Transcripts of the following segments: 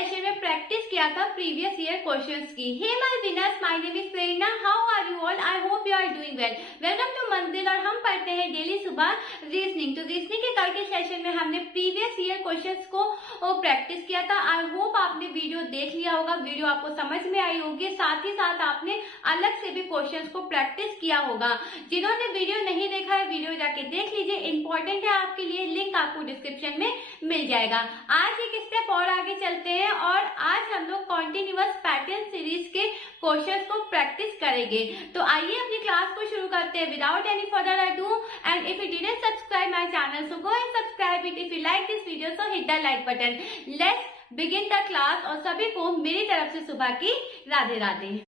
Session में practice किया था प्रीवियस ईयर क्वेश्चंस की। Hey my winners, my name is Prerna, how are you all, I hope you are doing well. Welcome to Mandir और हम पढ़ते हैं डेली सुबह रीजनिंग। तो रीजनिंग के कल के सेशन में हमने प्रीवियस ईयर क्वेश्चंस को प्रैक्टिस किया था। आई होप आपने वीडियो देख लिया होगा, वीडियो आपको समझ में आई होगी, साथ ही साथ आपने अलग से भी क्वेश्चंस को प्रैक्टिस किया होगा। जिन्होंने वीडियो नहीं देखा है वीडियो जाके देख लीजिए, इंपॉर्टेंट है आपके लिए, लिंक आपको डिस्क्रिप्शन में मिल जाएगा। आज एक स्टेप और आगे चलते हैं और आज हम लोग कॉन्टिन्यूअस पैटर्न सीरीज के क्वेश्चंस को प्रैक्टिस करेंगे। तो आइए अपनी क्लास को शुरू करते हैं without any further ado. And if you didn't subscribe my channel so go and subscribe it. If you like this video so hit the like button. Let's begin the class. और सभी को मेरी तरफ से सुबह की राधे राधे।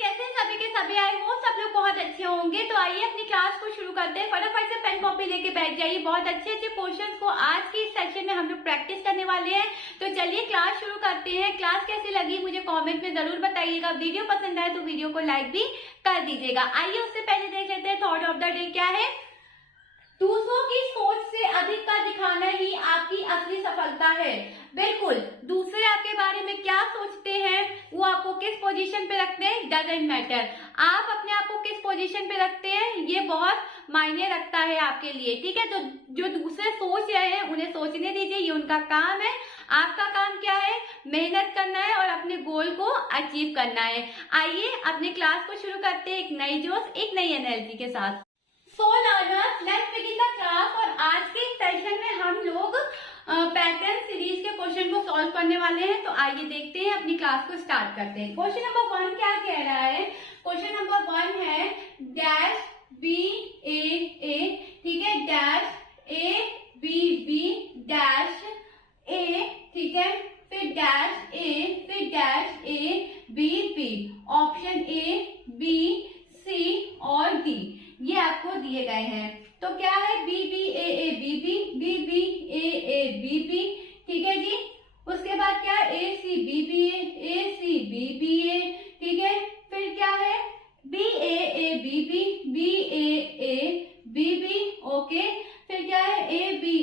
कैसे सभी के सभी, आई होप सब लोग बहुत अच्छे होंगे। तो आइए अपनी क्लास को शुरू करते हैं। फटाफट से पेन कॉपी लेके बैठ जाइए। बहुत अच्छे अच्छे क्वेश्चंस को आज के इस सेशन में हम लोग प्रैक्टिस करने वाले हैं। तो चलिए क्लास शुरू करते हैं। क्लास कैसी लगी मुझे कमेंट में जरूर बताइएगा। वीडियो पसंद आए तो वीडियो को लाइक भी कर दीजिएगा। आइए उससे पहले देख लेते हैं थॉट ऑफ द डे क्या है। दूसरों की सोच से अधिक का दिखाना ही आपकी असली सफलता है। बिल्कुल, दूसरे आपके बारे में क्या सोचते हैं, वो आपको किस पोजीशन पे रखते हैं, डजंट मैटर। आप अपने आप को किस पोजीशन पे रखते हैं ये बहुत मायने रखता है आपके लिए। ठीक है, तो जो दूसरे सोच रहे हैं उन्हें सोचने दीजिए, ये उनका काम है। आपका काम क्या है, मेहनत करना है और अपने गोल को अचीव करना है। आइए अपने क्लास को शुरू करते हैं एक नई जोश, एक नई एनर्जी के साथ। So learners, let's begin the class। और आज के सेशन में हम लोग पैटर्न सीरीज के क्वेश्चन को सॉल्व करने वाले हैं। तो आइए देखते हैं, अपनी क्लास को स्टार्ट करते हैं। क्वेश्चन नंबर 1 क्या कह रहा है। क्वेश्चन नंबर 1 है डैश बी ए, ठीक है, dash A B B dash A, ठीक है, फिर डैश ए, फिर dash A B B. Option A, B, C और डी ये आपको दिए गए हैं। तो क्या है, B B A B B, B B A B B, ठीक है जी। उसके बाद क्या है, A C B B A C B B A, ठीक है। फिर क्या है, B A B B, B A B B, okay. फिर क्या है, ए बी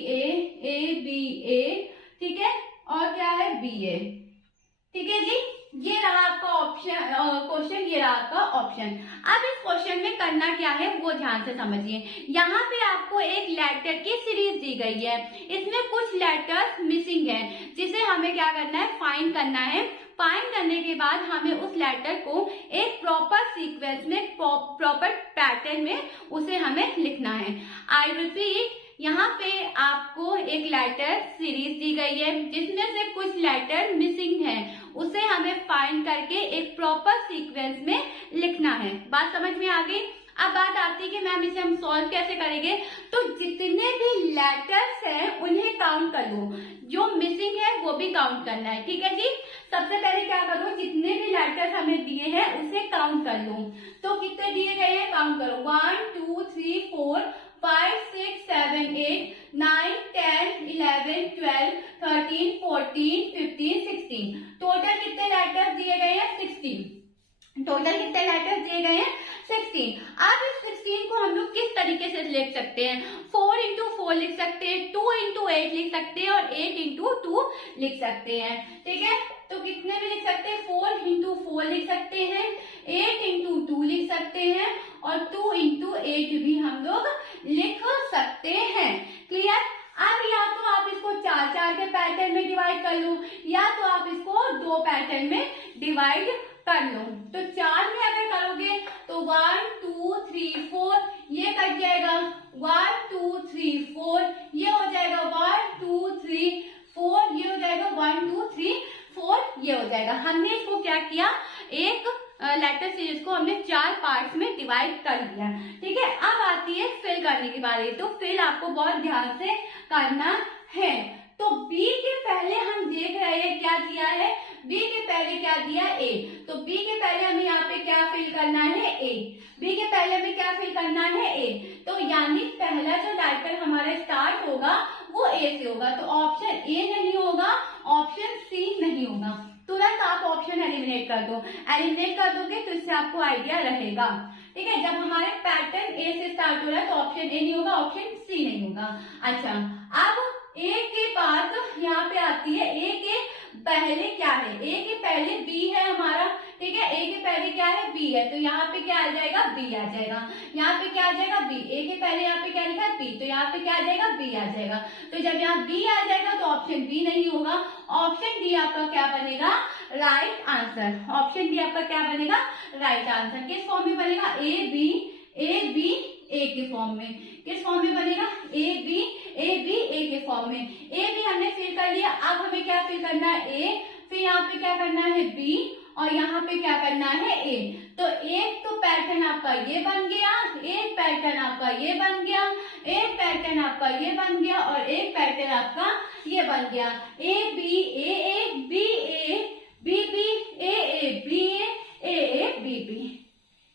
ए, ठीक है, और क्या है, बी ए, ठीक है जी। ये रहा आपका ऑप्शन क्वेश्चन, ये रहा आपका ऑप्शन। अब इस क्वेश्चन में करना क्या है वो ध्यान से समझिए। यहाँ पे आपको एक लेटर की सीरीज दी गई है, इसमें कुछ लेटर्स मिसिंग है जिसे हमें क्या करना है, फाइंड करना है। फाइंड करने के बाद हमें उस लेटर को एक प्रॉपर सीक्वेंस में, प्रॉपर पैटर्न में उसे हमें लिखना है। आई रिपीट, यहाँ पे आपको एक लेटर सीरीज दी गई है जिसमें से कुछ लेटर मिसिंग है, उसे हमें फाइंड करके एक प्रॉपर सीक्वेंस में लिखना है। बात समझ में आ गई। अब बात आती है कि मैम इसे हम सॉल्व कैसे करेंगे। तो जितने भी लेटर्स हैं उन्हें काउंट कर लो, जो मिसिंग है वो भी काउंट करना है, ठीक है जी। सबसे पहले क्या करो, जितने भी लेटर्स हमें दिए हैं उसे काउंट कर लो। तो कितने दिए गए हैं, काउंट करो। 1 2 3 4 5 6 7 8 9 10 11 12 13 14 15 16। टोटल कितने लेटर्स दिए गए हैं, 16। टोटल कितने लेटर्स दिए गए हैं, 16। अब इस 16 को हम लोग किस तरीके से लिख सकते हैं, 4 into 4 लिख सकते हैं, 2 into 8 लिख सकते हैं और 8 into 2 लिख सकते हैं, ठीक है। तो कितने भी लिख सकते हैं, 4 into 4 लिख सकते हैं, 8 into 2 लिख सकते हैं और 2 into 8 भी हम लोग लिख सकते हैं। क्लियर। अब या तो आप इसको 4-4 के पैटर्न में डिवाइड कर लो या तो आप इसको 2 पैटर्न में डिवाइड कर लो। तो 4 में अगर करोगे तो 1 2 3 4 ये कट जाएगा, 1 2 3 4 ये हो जाएगा, 1 2 3 4 ये हो जाएगा, 1 2 3 4 ये हो जाएगा। हमने इसको क्या किया, एक लेटर सीरीज को हमने 4 पार्ट्स में डिवाइड कर दिया, ठीक है। अब आती है फिल करने की बारी। तो फिल आपको बहुत ध्यान से करना है। तो बी के पहले हम देख रहे हैं क्या दिया है, बी के पहले क्या दिया, ए। तो बी के पहले हमें यहाँ पे क्या फिल करना है, ए। बी के पहले हमें क्या फिल करना है, ए। तो यानी पहला जो लेटर हमारा स्टार्ट होगा वो ए से होगा। तो ऑप्शन ए नहीं होगा, ऑप्शन सी नहीं होगा। तुरंत आप ऑप्शन एलिमिनेट कर दो। एलिमिनेट कर दोगे तो इससे आपको आइडिया रहेगा, ठीक है। जब हमारे पैटर्न ए से स्टार्ट हो रहा है तो ऑप्शन ए नहीं होगा, ऑप्शन सी नहीं होगा। अच्छा, अब ए के बाद यहाँ पे आती है ए के पहले क्या है, ए के पहले बी है हमारा, ठीक है, ए के पहले क्या है, बी है, तो यहाँ पे क्या आ जाएगा, बी आ जाएगा। यहाँ पे क्या आ जाएगा, बी, ए के पहले यहाँ पे क्या लिखा है, बी, तो यहाँ पे क्या आ जाएगा, बी आ जाएगा। तो जब यहाँ बी आ जाएगा तो ऑप्शन बी नहीं होगा, ऑप्शन डी आपका क्या बनेगा, राइट आंसर। ऑप्शन डी आपका क्या बनेगा, राइट आंसर। किस फॉर्म में बनेगा, ए बी ए के फॉर्म में, किस फॉर्म में बनेगा, ए बी ए के फॉर्म में। ए बी हमने फिल कर लिया, अब हमें क्या फिल करना है, ए, फिर यहाँ पे क्या करना है, बी, और यहाँ पे क्या करना है, ए। तो एक तो पैटर्न आपका ये बन गया, एक पैटर्न आपका ये बन गया, एक पैटर्न आपका ये बन गया, और एक पैटर्न आपका ये बन गया। A B A B A B B A B A B B.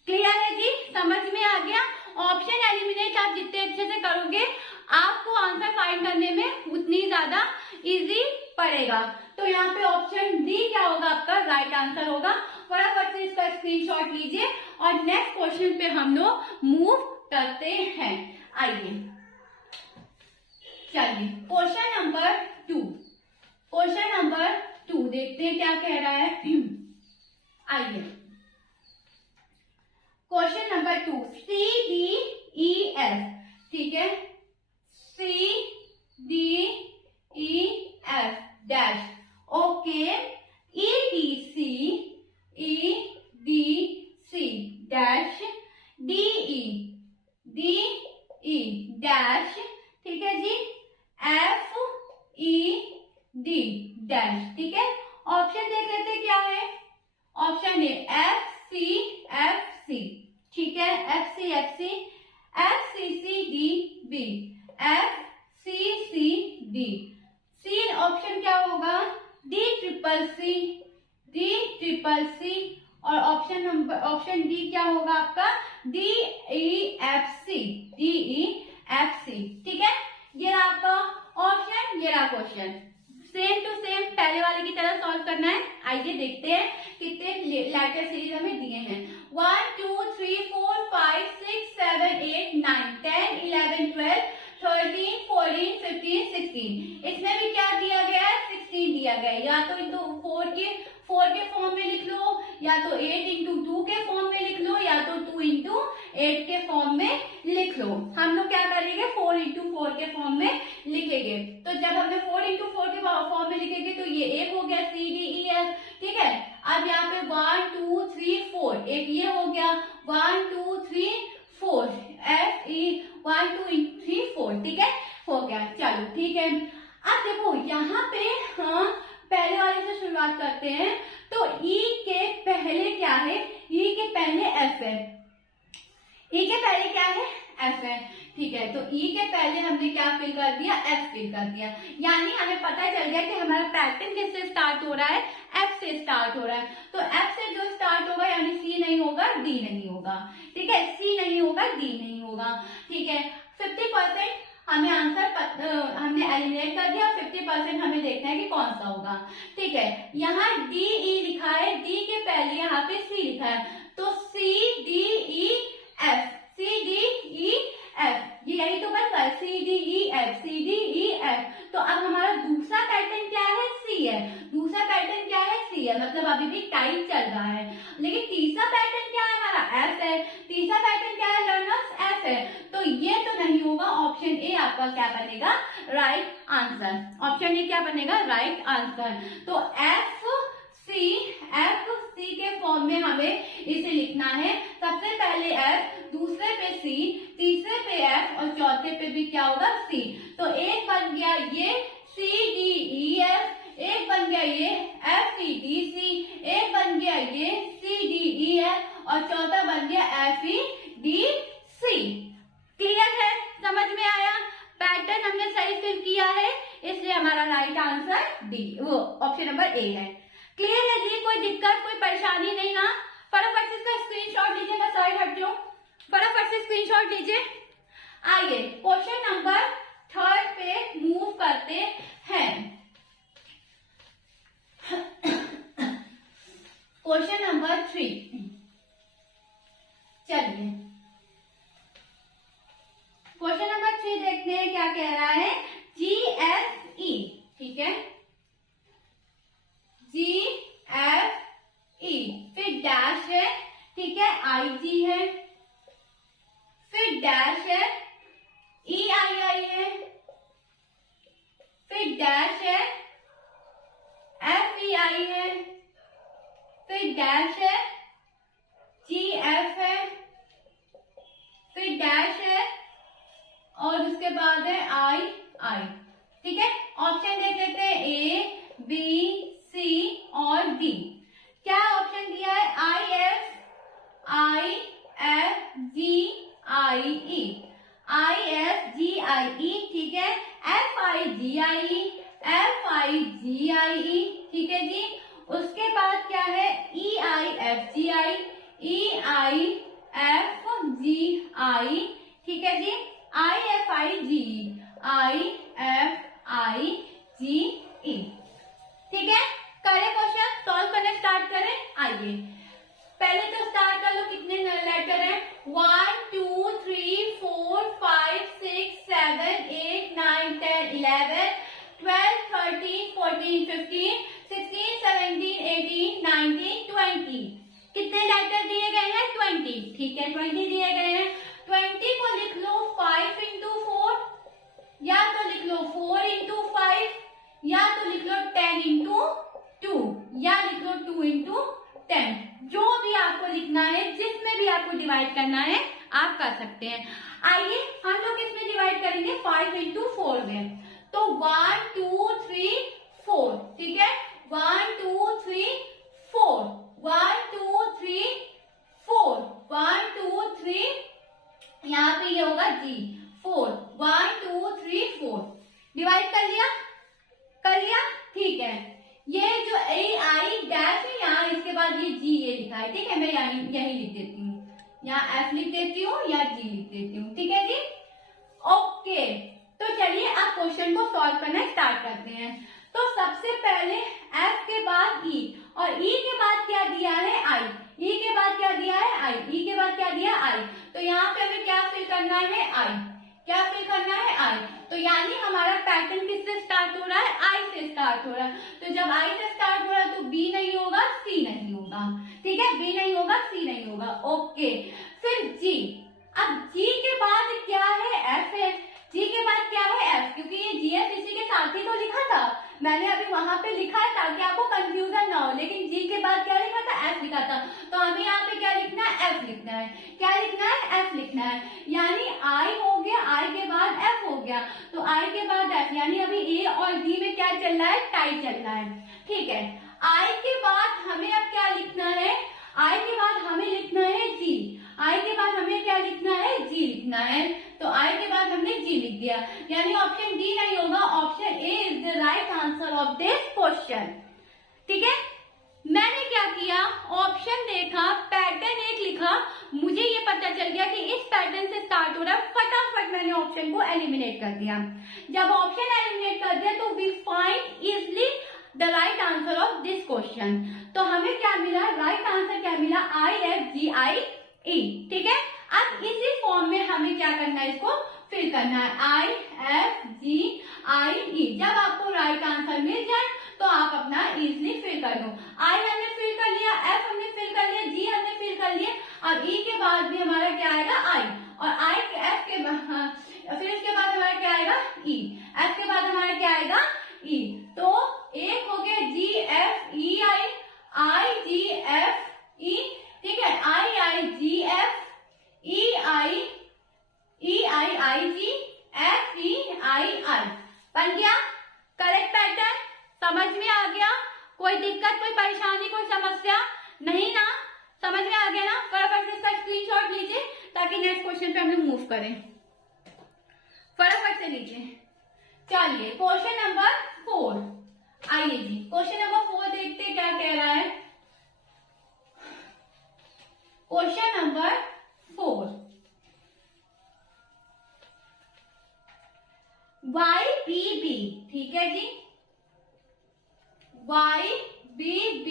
Clear है जी, समझ में आ गया। ऑप्शन एलिमिनेट आप जितने अच्छे से करोगे आपको आंसर फाइंड करने में उतनी ज्यादा इजी पड़ेगा। तो यहाँ पे ऑप्शन डी क्या होगा, आपका राइट आंसर होगा। फटाफट से इसका स्क्रीनशॉट लीजिए और नेक्स्ट क्वेश्चन पे हम लोग मूव करते हैं। आइए चलिए क्वेश्चन नंबर 2, क्वेश्चन नंबर 2 देखते हैं क्या कह रहा है। आइए question number 2, C D E F, ठीक है, C D E F dash, okay, E D C dash, D E dash, ठीक है जी, एफ ई डी डैश, ठीक है। ऑप्शन देख लेते क्या है, ऑप्शन ए एफ सी, ठीक है, F C D B, F C D, C option क्या होगा, डी ट्रिपल सी, और ऑप्शन डी क्या होगा आपका, डी ई एफ सी, ठीक है। ये रहा आपका ऑप्शन, ये रहा क्वेश्चन। सेम टू सेम पहले वाले की तरह सॉल्व करना है। आइए देखते हैं कितने लेटर सीरीज हमें दिए हैं। 1 2 3 4 5 6 7 8 9 10 11 12 13 14 15 16। इसमें भी क्या दिया गया है, 16 दिया गया है। या तो इंटू 4 के फॉर्म में लिख लो, या तो 8 इंटू 2 के फॉर्म में लिख लो, या तो 2 इंटू 8 के फॉर्म में लिख लो। हम लोग क्या करेंगे, 4 इंटू 4 के फॉर्म में लिखेंगे। तो जब हमने 4 इंटू 4 के फॉर्म में लिखेंगे तो ये एक हो गया सी डी ई एफ, ठीक है। अब यहाँ पे 1 2 3 4, एक ये हो गया 1 2 3 4 एफ ई 1 2 3 4, ठीक है, हो गया। चलो ठीक है, अब देखो यहाँ पे हाँ पहले वाले से शुरुआत करते हैं। तो ई के पहले क्या है, ई के पहले एफ है, ई के पहले क्या है, एफ है, ठीक है। तो ई के पहले हमने क्या फिल कर दिया, एफ फिल कर दिया। यानी हमें पता चल गया कि हमारा पैटर्न किससे स्टार्ट हो रहा है, एफ से स्टार्ट हो रहा है। तो एफ से जो स्टार्ट होगा यानी सी नहीं होगा, डी नहीं होगा, ठीक है, सी नहीं होगा, डी नहीं होगा, ठीक है। 50% हमें आंसर हमने एलिमिनेट कर दिया, 50% हमें देखना है कि कौन सा होगा, ठीक है। यहाँ डी ई लिखा है, डी के पहले यहाँ पे सी लिखा है, तो C D E F, C D E F, ये यही तो बन गया C D E F, C D E F. तो अब हमारा दूसरा पैटर्न क्या है, सी है, दूसरा पैटर्न क्या है, सी है, मतलब अभी भी टाइट चल रहा है। लेकिन तीसरा पैटर्न क्या है हमारा, एफ है, तीसरा पैटर्न क्या है लर्नर्स, एफ है। तो ये तो नहीं होगा, ऑप्शन ए आपका क्या बनेगा, राइट आंसर। ऑप्शन ए क्या बनेगा, राइट आंसर। तो एफ सी के फॉर्म में हमें इसे लिखना है। सबसे पहले एफ, दूसरे पे सी, तीसरे पे एफ, और चौथे पे भी क्या होगा, सी। तो एक बन गया ये सी डी ई एफ, एक बन गया ये एफ ई डी सी, एक बन गया ये सी डी ई एफ, और चौथा बन गया F E D C. Clear है, समझ में आया, पैटर्न हमने सही फिल किया है, इसलिए हमारा राइट आंसर डी, वो ऑप्शन नंबर ए है। क्लियर है जी, कोई दिक्कत कोई परेशानी नहीं ना। फटाफट से इसका स्क्रीनशॉट लीजिए, मैं साइड हट जाऊं, फटाफट से स्क्रीनशॉट लीजिए। आइए क्वेश्चन नंबर 3 पे मूव करते हैं। क्वेश्चन नंबर 3, चलिए क्वेश्चन नंबर 3 देखते हैं क्या कह रहा है। जी एफ ठीक है, GFE, फिर डैश है, ठीक है, IG है, फिर डैश है, EII है, फिर डैश है, FEI है, फिर डैश है, GF है, फिर डैश है, और उसके बाद है II। ठीक है, ऑप्शन देख लेते हैं A, B, C और D। क्या ऑप्शन दिया है? IFGIE, ठीक है, FIGIE, ठीक है जी। उसके बाद क्या है? EIFGI, ठीक है जी, IFIGE, ठीक है। करें क्वेश्चन सॉल्व करने स्टार्ट करें। आइए पहले तो स्टार्ट कर लो, कितने लेटर हैं? 1 2 3 4 5 6 7 8 9 10 11 12 13 14 15 16 17 18 19 20। कितने लेटर दिए गए हैं? 20, ठीक है, 20 दिए गए हैं। 20 को लिख लो 5 into 4, या तो लिख लो 4 into 5, या तो लिख लो 10 into 2, या लिख लो 2 into 10। जो भी आपको लिखना है, जिसमें भी आपको डिवाइड करना है आप कर सकते हैं। आइए हम लोग इसमें डिवाइड करेंगे 5 into 4 में। तो 1 2 3 4, ठीक है, 1 2 3 4, 1 2 3 4, 1 2 3, यहाँ पे ये होगा जी 4, 1 2 3 4। डिवाइड कर लिया? कर लिया, ठीक है। ये जो AI डैश है यहाँ, इसके बाद ये G ये लिखा है, ठीक है, मैं यही लिख देती हूँ, यहाँ F लिख देती हूँ या G लिख देती हूँ, ठीक है जी। ओके, तो चलिए अब क्वेश्चन को सॉल्व करना स्टार्ट करते हैं। तो सबसे पहले F के बाद E, और E के बाद क्या दिया है? I। E के बाद क्या दिया है? I। E के बाद क्या दिया? I। तो यहाँ पे हमें क्या फिल करना है? I। क्या फिल करना है? I। तो यानी हमारा पैटर्न किससे स्टार्ट हो रहा है? I से स्टार्ट हो रहा है। तो जब I से स्टार्ट हो रहा है तो B नहीं होगा, C नहीं होगा, ठीक है, B नहीं होगा, C नहीं होगा। ओके, फिर G। अब G के बाद क्या है? F है। G के बाद क्या है? F, क्योंकि ये GF इसी के साथ ही तो लिखा था, मैंने अभी वहां पे लिखा है ताकि आपको कंफ्यूजन ना हो, लेकिन G के बाद क्या लिखा था? F लिखा था। तो हमें यहाँ पे क्या लिखना है? F लिखना है। क्या लिखना है? F लिखना है। यानी I हो गया, I के बाद F हो गया, तो I के बाद F, यानी अभी A और D में क्या चल रहा है? टाई चल रहा है, ठीक है। I के बाद हमें अब क्या लिखना है? I के बाद हमें लिखना है G। I के बाद हमें क्या लिखना है? G लिखना है। तो I के बाद हमने G लिख दिया, यानी ऑप्शन डी नहीं होगा, option A is the right answer of this question, ठीक है। मैंने क्या किया? ऑप्शन देखा, पैटर्न एक लिखा, मुझे ये पता चल गया कि इस पैटर्न से स्टार्ट हो रहा है, फटाफट मैंने ऑप्शन को एलिमिनेट कर दिया। जब ऑप्शन एलिमिनेट कर दिया तो we find easily the right answer of this question. तो हमें क्या मिला? राइट आंसर क्या मिला? IFGIE, ठीक है। अब इसी फॉर्म में हमें क्या करना है? इसको फिल करना है, IFGIE। जब आपको राइट आंसर मिल जाए तो आप अपना इजली फिल कर लो। I हमने फिल कर लिया, F हमने फिल कर लिया, G हमने फिल कर लिया, और E के बाद भी हमारा क्या आएगा? I, और F के फिर इसके बाद हमारा क्या आएगा? E, F के बाद हमारा क्या आएगा? E। तो एक हो गया GFEI, IGFE, ठीक है, IIGF, EIIG, FEII। बन गया करेक्ट पैटर्न? समझ में आ गया? कोई दिक्कत, कोई परेशानी, कोई समस्या नहीं ना? समझ में आ गया ना? फटाफट से इसका स्क्रीनशॉट लीजिए ताकि नेक्स्ट क्वेश्चन पे हम लोग मूव करें। फटाफट से लीजिए। चलिए क्वेश्चन नंबर 4, आइए जी क्वेश्चन नंबर 4 देखते हैं क्या कह रहा है। क्वेश्चन नंबर 4, YBB, ठीक है जी, YBB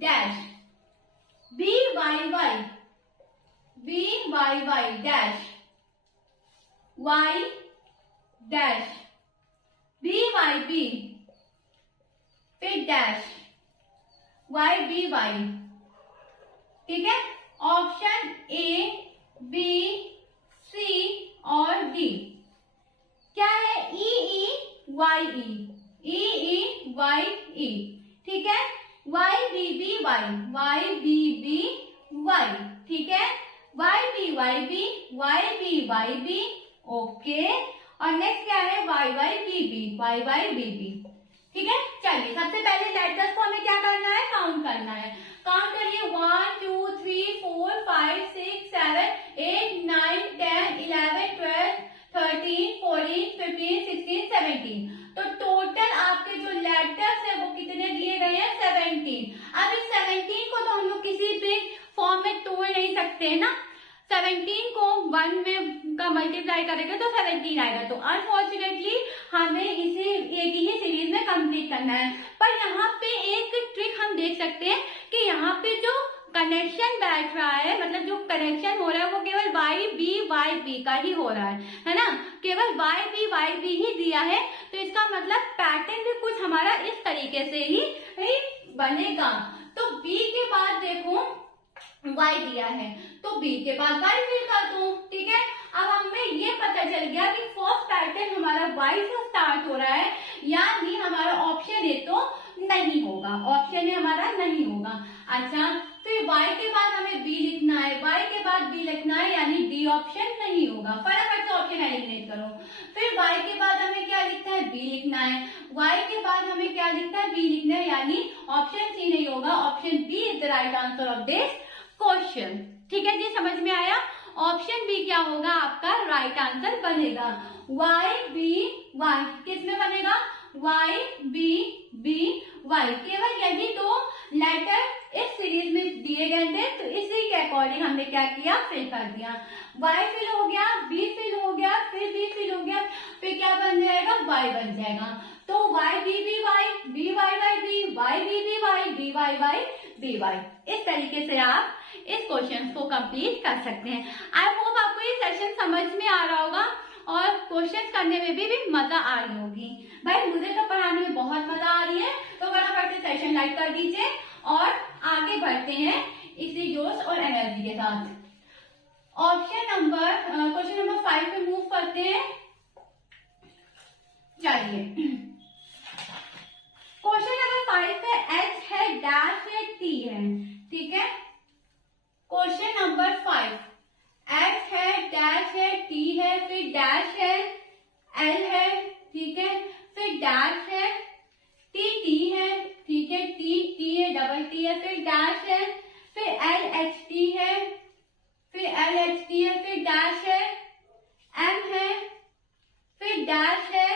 dash BYY dash Y dash BYB फिर डैश, वाई बी वाई, ठीक है। ऑप्शन ए, बी, सी और डी क्या है? ई ई वाई ई, ई ई वाई ई, ठीक है। Y B B Y, Y B B Y, ठीक है। Y B Y B, Y B Y B, okay. और नेक्स्ट क्या है? Y Y B B, Y Y B B, ठीक है। चलिए सबसे पहले लेटर्स को हमें क्या करना है? काउंट करना है। काउंट करिए 1 2 3 4 5 6 7 8 9 10 11 12 13 14 15 16 17। तो टोटल आपके जो लेटर्स है वो कितने दिए गए हैं? 17। अब इस 17 को तो हम लोग किसी भी फॉर्म में तोड़ नहीं सकते है ना। 17 को 1 में का मल्टीप्लाई करेंगे तो 17 आएगा। तो अनफॉर्चुनेटली हमें इसे एक ही सीरीज में कंप्लीट करना है। पर यहाँ पे एक ट्रिक हम देख सकते हैं कि यहाँ पे जो कनेक्शन बैठ रहा है, मतलब जो कनेक्शन हो रहा है वो केवल वाई बी का ही हो रहा है ना। केवल वाई बी ही दिया है। तो इसका मतलब पैटर्न भी कुछ हमारा इस तरीके से ही बनेगा। तो बी के बाद देखो y दिया है तो b के बाद y फिल कर दूं, ठीक है। अब हमें ये पता चल गया कि फर्स्ट पैटर्न हमारा y से स्टार्ट हो रहा है, यानी हमारा ऑप्शन ए तो नहीं होगा, ऑप्शन ए हमारा नहीं होगा। अच्छा, फिर y के बाद हमें b लिखना है, y के बाद b लिखना है, यानी d ऑप्शन नहीं होगा। फटाफट से ऑप्शन एलिमिनेट करो। फिर y के बाद हमें क्या लिखना है? b लिखना है। y के बाद हमें क्या लिखना है? b लिखना है, यानी ऑप्शन सी नहीं होगा। Option B is the right answer of this question, ठीक है जी। समझ में आया? ऑप्शन बी क्या होगा? आपका राइट आंसर बनेगा। वाई बी वाई किस में बनेगा? Y B B Y. केवल यही दो लेटर इस सीरीज में दिए गए थे, तो इसी के अकॉर्डिंग हमने क्या किया? फिल कर दिया। वाई फिल हो गया, बी फिल हो गया, फिर बी फिल हो गया, फिर क्या बन जाएगा? वाई बन जाएगा। तो Y B B Y, B Y Y B, Y B B Y, B Y Y B Y. इस तरीके से आप इस क्वेश्चन को कंप्लीट कर सकते हैं। आई होप आपको ये सेशन समझ में आ रहा होगा और क्वेश्चन करने में भी मजा आ रही होगी। भाई मुझे तो पढ़ाने में बहुत मजा आ रही है, तो फटाफट से सेशन लाइक कर दीजिए और आगे बढ़ते हैं इसी जोश और एनर्जी के साथ। क्वेश्चन नंबर 5 पे मूव करते हैं। चलिए क्वेश्चन नंबर 5 पे एच है, डैश है, टी है, ठीक है। क्वेश्चन नंबर 5 एच है, डैश है, टी है, फिर डैश है, एल है, ठीक है, फिर डैश है, टी है, ठीक है, टी है, डबल टी है, फिर डैश है, फिर एल एच टी है, फिर एल एच टी है, फिर डैश है, एम है, फिर डैश है,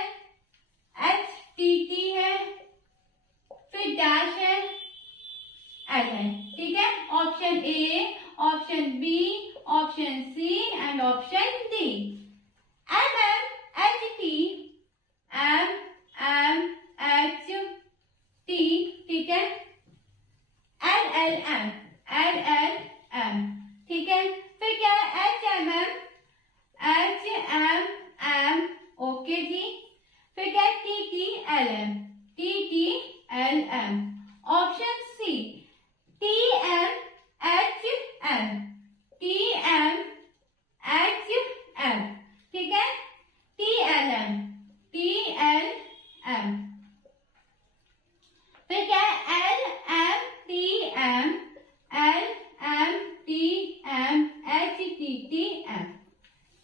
एच टी है, फिर डैश है, एल है, ठीक है। Option A, option B, option C and option D. M M H T, M M H T, ठीक है। L L M, L L M, ठीक है। फिर क्या है? H M M, H M M, okay जी। फिर क्या है? T T L M, T T L M. Option C, T M H M, T M H M, ठीक है। T L M, T L M. फिर क्या है? L M T M, L M T M, H T M,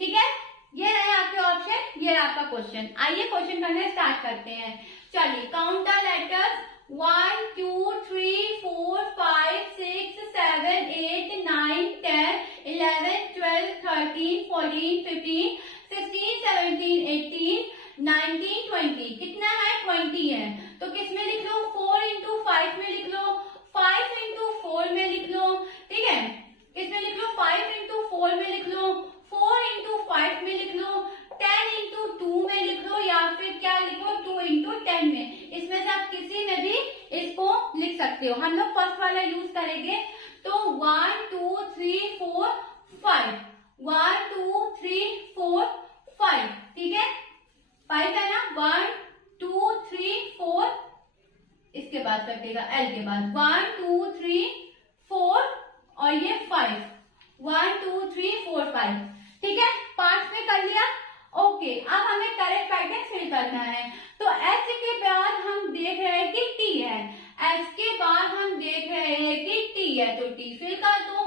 ठीक है। ये रहे आपके ऑप्शन, ये आपका क्वेश्चन। आइए क्वेश्चन करने स्टार्ट करते हैं। चलिए काउंट द लेटर्स 1 2 3 4 5 6 7 8 9 10 11 12 13 14 15 16 17 18 19 20। कितना है? 20 है। तो किस में लिख लो? 4 इंटू 5 में लिख लो, 5 इंटू 4 में लिख लो, ठीक है। किसमें लिख लो? 5 इंटू 4 में लिख लो, 4 इंटू 5 में लिख लो, 10 इंटू 2 में लिख लो, या फिर क्या लिखो? 2 इंटू 10 में। इसमें से आप किसी में भी इसको लिख सकते हो। हम लोग फर्स्ट वाला यूज करेंगे। तो 1 2 3 4 5, 1 2 3 4 5, ठीक है। 5 है ना? 1 2 3 4, इसके बाद कटेगा, एल के बाद 1 2 3 4 और ये 5, 1 2 3 4 5, ठीक है, पार्ट्स में कर लिया। ओके, अब हमें करेक्ट पैटर्न फिल करना है। तो एच के बाद हम देख रहे हैं कि टी है, एच के बाद हम देख रहे हैं कि टी है, तो टी फिल कर दो।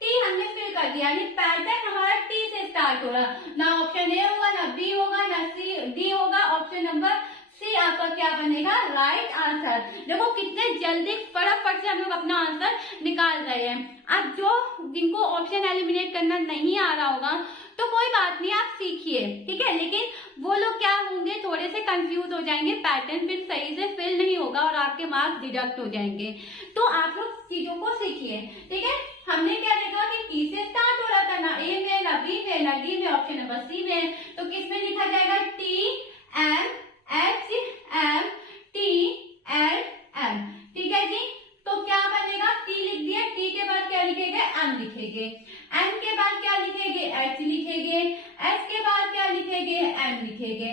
टी हमने फिल कर दिया, यानी पैटर्न हमारा टी से स्टार्ट हो रहा, ना ऑप्शन ए होगा, ना बी होगा, ना सी डी होगा, ऑप्शन नंबर सी आपका क्या बनेगा, राइट आंसर। देखो कितने जल्दी फटाफट से हम लोग अपना आंसर निकाल रहे हैं। अब जो जिनको ऑप्शन एलिमिनेट करना नहीं आ रहा होगा तो कोई बात नहीं, आप सीखिए, ठीक है, लेकिन वो लोग क्या होंगे, थोड़े से कंफ्यूज हो जाएंगे, पैटर्न फिर सही से फिल नहीं होगा और आपके मार्क्स डिडक्ट हो जाएंगे। तो आप लोग चीजों को सीखिए, ठीक है। हमने क्या देखा कि टी से स्टार्ट हो रहा था, ना ए में, ना बी में, ना डी में, ऑप्शन नंबर सी में, तो किस में लिखा जाएगा, T M H M T L M, ठीक है जी। तो क्या बनेगा, टी लिख दिया, टी के बाद क्या लिखेंगे, एम लिखेंगे, एम के बाद क्या लिखेंगे, एच लिखेंगे, एच के बाद क्या लिखेंगे, एम लिखेंगे,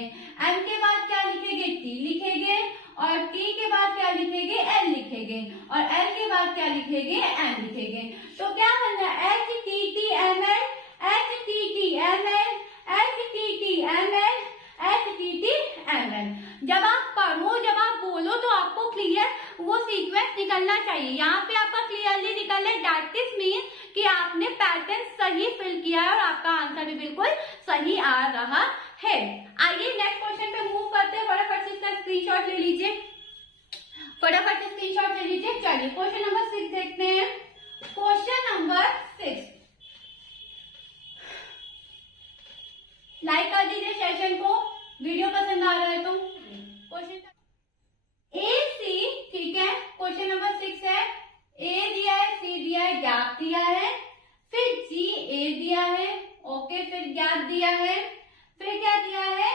एम के बाद क्या लिखेंगे, टी लिखेंगे, और टी के बाद क्या लिखेंगे, एल लिखेंगे, और एल के बाद क्या लिखेंगे, एम लिखेंगे। तो क्या बनना है, H T T M L, H T T M L, H T T M L, H T T M L. जब आप पढ़ो, जब आप बोलो तो आपको क्लियर वो सीक्वेंस निकलना चाहिए। यहाँ पे आपका क्लियरली निकल रहा है, दैट इज मीन कि आपने पैटर्न सही फिल किया है और आपका आंसर भी बिल्कुल सही आ रहा है। आइए नेक्स्ट क्वेश्चन पे मूव करते हैं, फटाफट से इसका स्क्रीनशॉट ले लीजिए, फटाफट से स्क्रीनशॉट ले लीजिए। चलिए क्वेश्चन नंबर 6 देखते हैं। क्वेश्चन नंबर 6, लाइक कर दीजिए सेशन को, वीडियो पसंद आ रहा है तो। क्वेश्चन ए सी, ठीक है, क्वेश्चन नंबर 6 है, ए दिया है, सी दिया है, गैप दिया है, फिर जी ए दिया है, ओके, फिर गैप दिया है, फिर क्या दिया है,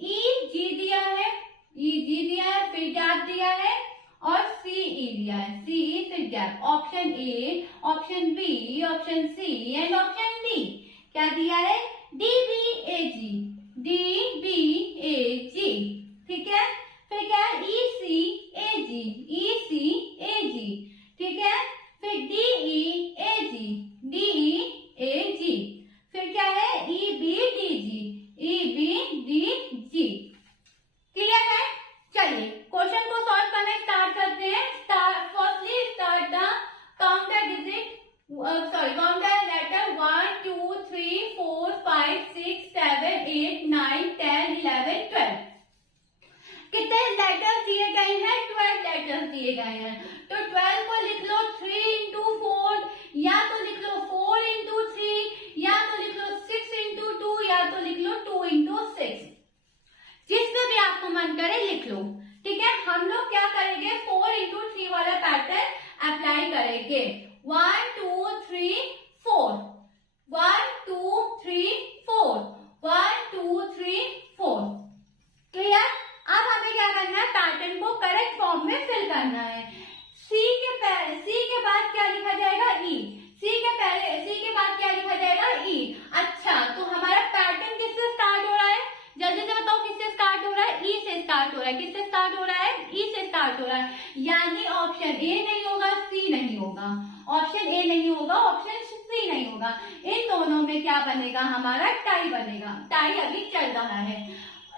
ई जी दिया है, ई जी दिया है, फिर गैप दिया है, और सी ई दिया है, सी ई फिर gap. Option A, option B, option C and option D क्या दिया है, D B A G, D B A G, ठीक है। फिर क्या है, ई सी ए जी, ई सी ए जी, ठीक है। फिर डी ई ए जी, डी ई ए जी, फिर क्या है, E B D G, E B D G, clear है। चलिए क्वेश्चन को सॉल्व करना स्टार्ट करते हैं। Firstly start the count the digit, count the letter 1 2 3 4 5 6 7 8 9 10 11 12। कितने लेटर्स दिए गए हैं, 12 लेटर्स दिए गए हैं। तो 12 को लिख लो 3 इंटू 4, या तो लिख लो 4 इंटू 3, या तो लिख लो 6 इंटू 2, या तो लिख लो 2 इंटू 6, जिससे भी आपको मन करे लिख लो, ठीक है। हम लोग क्या करेंगे, 4 इंटू 3 वाला पैटर्न अप्लाई करेंगे। 1 2 3 4, 1 2 3 4, 1 2 3 4, क्लियर। अब हमें क्या करना है, पैटर्न को करेक्ट फॉर्म में फिल करना है। सी के बाद क्या लिखा जाएगा, ई, सी के बाद क्या लिखा जाएगा, ई। अच्छा, तो हमारा पैटर्न किससे स्टार्ट हो रहा है, जल्दी से बताओ किससे स्टार्ट हो रहा है, ई से स्टार्ट हो रहा है। किससे स्टार्ट हो रहा है, ई से स्टार्ट हो रहा है, यानी ऑप्शन ए नहीं होगा, सी नहीं होगा, ऑप्शन ए नहीं होगा, ऑप्शन सी नहीं होगा। इन दोनों में क्या बनेगा, हमारा टाई बनेगा। टाई अभी चल रहा है।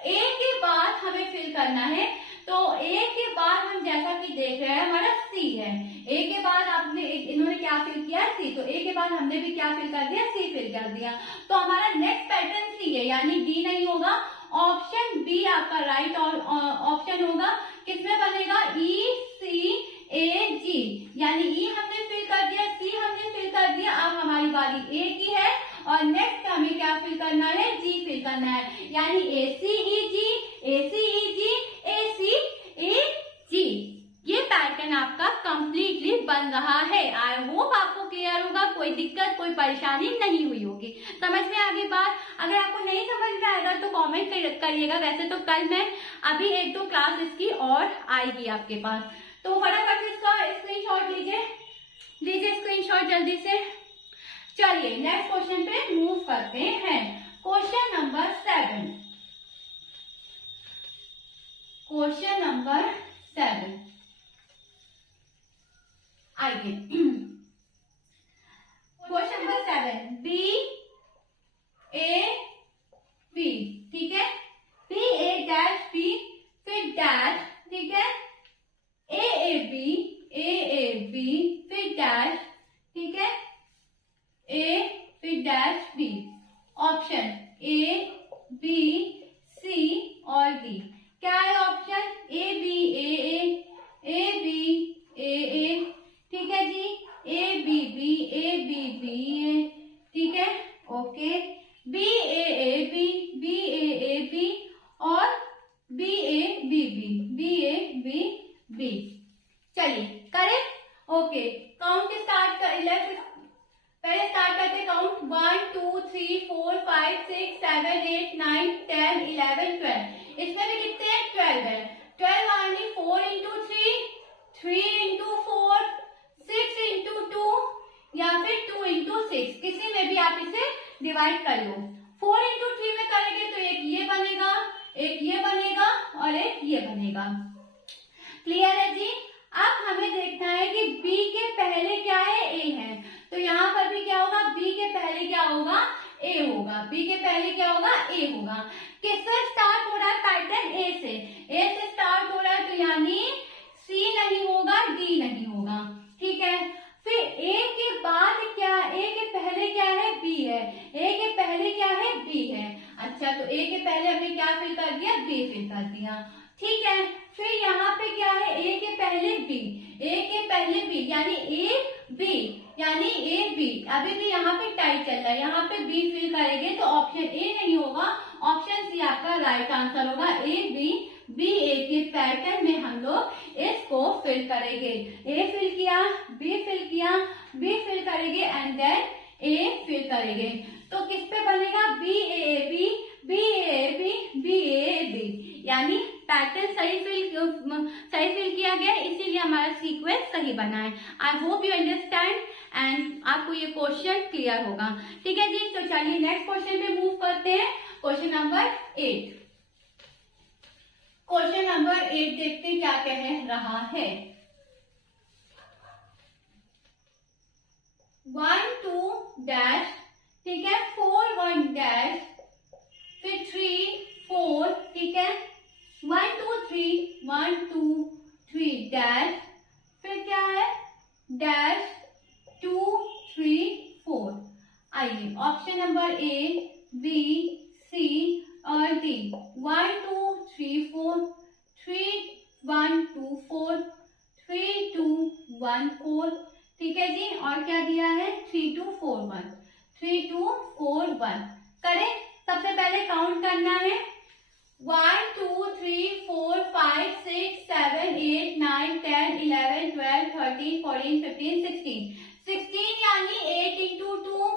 ए के बाद हमें फिल करना है, तो ए के बाद हम जैसा कि देख रहे हैं हमारा सी है। ए के बाद आपने इन्होंने क्या फिल किया, सी, तो ए के बाद हमने भी क्या फिल कर दिया, सी फिल कर दिया। तो हमारा नेक्स्ट पैटर्न सी है, यानी डी नहीं होगा, ऑप्शन बी आपका राइट ऑप्शन होगा। किसमें बनेगा, ई सी ए जी, यानी ई हमने फिल कर दिया, सी हमने फिल कर दिया। अब हमारी बारी ए की है और नेक्स्ट हमें क्या फिल करना है, जी फिल करना है, यानी ए सी ई जी, ए सी ई जी, ए सी ए जी। ये पैटर्न आपका कंप्लीटली बन रहा है। आई होप आपको क्लियर होगा, कोई दिक्कत कोई परेशानी नहीं हुई होगी, समझ में आगे बात। अगर आपको नहीं समझ में आएगा तो कमेंट करिएगा। वैसे तो कल मैं अभी 1-2 क्लास इसकी और आएगी आपके पास, तो फटाफट इसका स्क्रीनशॉट लीजिए स्क्रीनशॉट जल्दी से। चलिए नेक्स्ट क्वेश्चन पे मूव करते हैं। क्वेश्चन नंबर 7, क्वेश्चन नंबर 7, आइए question number 7, B A B, ठीक है, बी ए डैश बी फिर डैश, ठीक है, ए बी फिर डैश, ठीक है, ए फिर dash B, option A B C और डी। क्या है option? A B A B, ठीक है जी, ए बी बी ए, ठीक है, ओके, बी ए बी और बी ए बी। चलिए करें, ओके, काउंट स्टार्ट कर, पहले स्टार्ट करते काउंट, 1 2 3 4 5 6 7 8 9 10 11 12। इसमें भी कितने हैं? 12 है। 12 यानी 4 इंटू 3 इंटू 4, 6 इंटू 2 या फिर 2 इंटू 6, किसी में भी आप इसे डिवाइड कर लो। 4 इंटू 3 में करेंगे तो एक ये बनेगा, एक ये बनेगा और एक ये बनेगा। क्लियर है जी? अब हमें देखना है कि b के पहले क्या है? a है, तो यहाँ पर भी क्या होगा? b के पहले क्या होगा? a होगा। b के पहले क्या होगा? a होगा। किससे स्टार्ट हो रहा है पैटर्न? a से स्टार्ट हो रहा है, तो यानी c नहीं होगा, d नहीं होगा, ठीक है। फिर a के बाद क्या? a के पहले क्या है? b है, a के पहले क्या है? b है। अच्छा, तो a के पहले हमने क्या फिल कर दिया? b फिल कर दिया, ठीक है। फिर यहाँ पे क्या है? a के पहले b, a के पहले b यानी a b, यानी a b। अभी भी यहाँ पे टाइप चल रहा है, यहाँ पे b फिल करेंगे तो ऑप्शन a नहीं होगा, ऑप्शन सी आपका राइट आंसर होगा। a b a के पैटर्न में हम लोग इसको फिल करेंगे। a फिल किया, b फिल किया, b फिल करेंगे एंड देन a फिल करेंगे, तो किस पे बनेगा? b a b, यानी पैटर्न सही फिल किया गया, इसीलिए हमारा सीक्वेंस सही बना है। आई होप यू अंडरस्टैंड एंड आपको ये क्वेश्चन क्लियर होगा, ठीक है जी। तो चलिए नेक्स्ट क्वेश्चन पे मूव करते हैं। क्वेश्चन नंबर 8, क्वेश्चन नंबर 8 देखते क्या कह रहा है। 1 2 डैश, ठीक है, 4 1 डैश, फिर 3 4, ठीक है, 1 2 3 डैश, फिर क्या है? डैश 2 3 4। आइए option number A B C और डी। 1 2 3 4, 3 1 2 4, 3 2 1 4, ठीक है जी। और क्या दिया है? 3 2 4 1, 3 2 4 1। करें, सबसे पहले काउंट करना है। 1 2 3 4 5 6 7 8 9 10 11 12 13 14 15 16 यानी 8 इंटू 2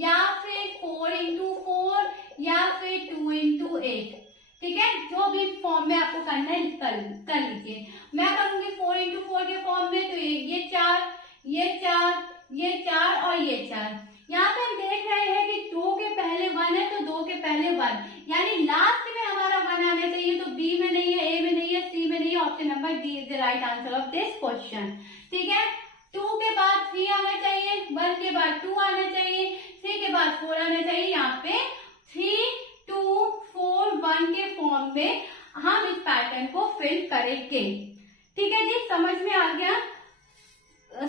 या फिर 4 इंटू 4 या फिर 2 इंटू 8, ठीक है। जो भी फॉर्म में आपको करना है कर लीजिए। मैं करूंगी 4 इंटू 4 के फॉर्म में, तो ये 4 ये 4 ये 4 और ये 4। यहाँ पे हम देख रहे हैं कि 2 के पहले 1 है, तो 2 के पहले 1, यानी लास्ट में हमारा 1 आना चाहिए, तो B में नहीं है, A में नहीं है, C में नहीं है, option number D is the right answer of this question, ठीक है। 2 के बाद 3 आना चाहिए, 1 के बाद 2 आना चाहिए, 3 के बाद 4 आना चाहिए। यहाँ पे 3 2 4 1 के फॉर्म में हम इस पैटर्न को फिल करेंगे, ठीक है जी। समझ में आ गया?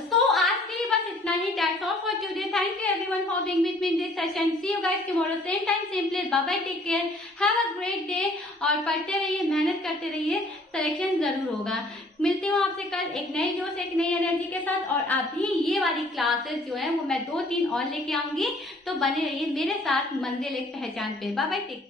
So आज के लिए बस इतना ही। That's all for today. Thank you everyone for being with me in this session. See you guys tomorrow same time same place. Bye bye. Take care. Have a great day. और पढ़ते रहिए, मेहनत करते रहिए, सिलेक्शन जरूर होगा। मिलती हूँ आपसे कल एक नई जोश, एक नई एनर्जी के साथ। और अभी ये वाली क्लासेस जो है वो मैं 2-3 और लेके आऊंगी, तो बने रहिए मेरे साथ मंजिल एक पहचान पे। Bye bye. टेक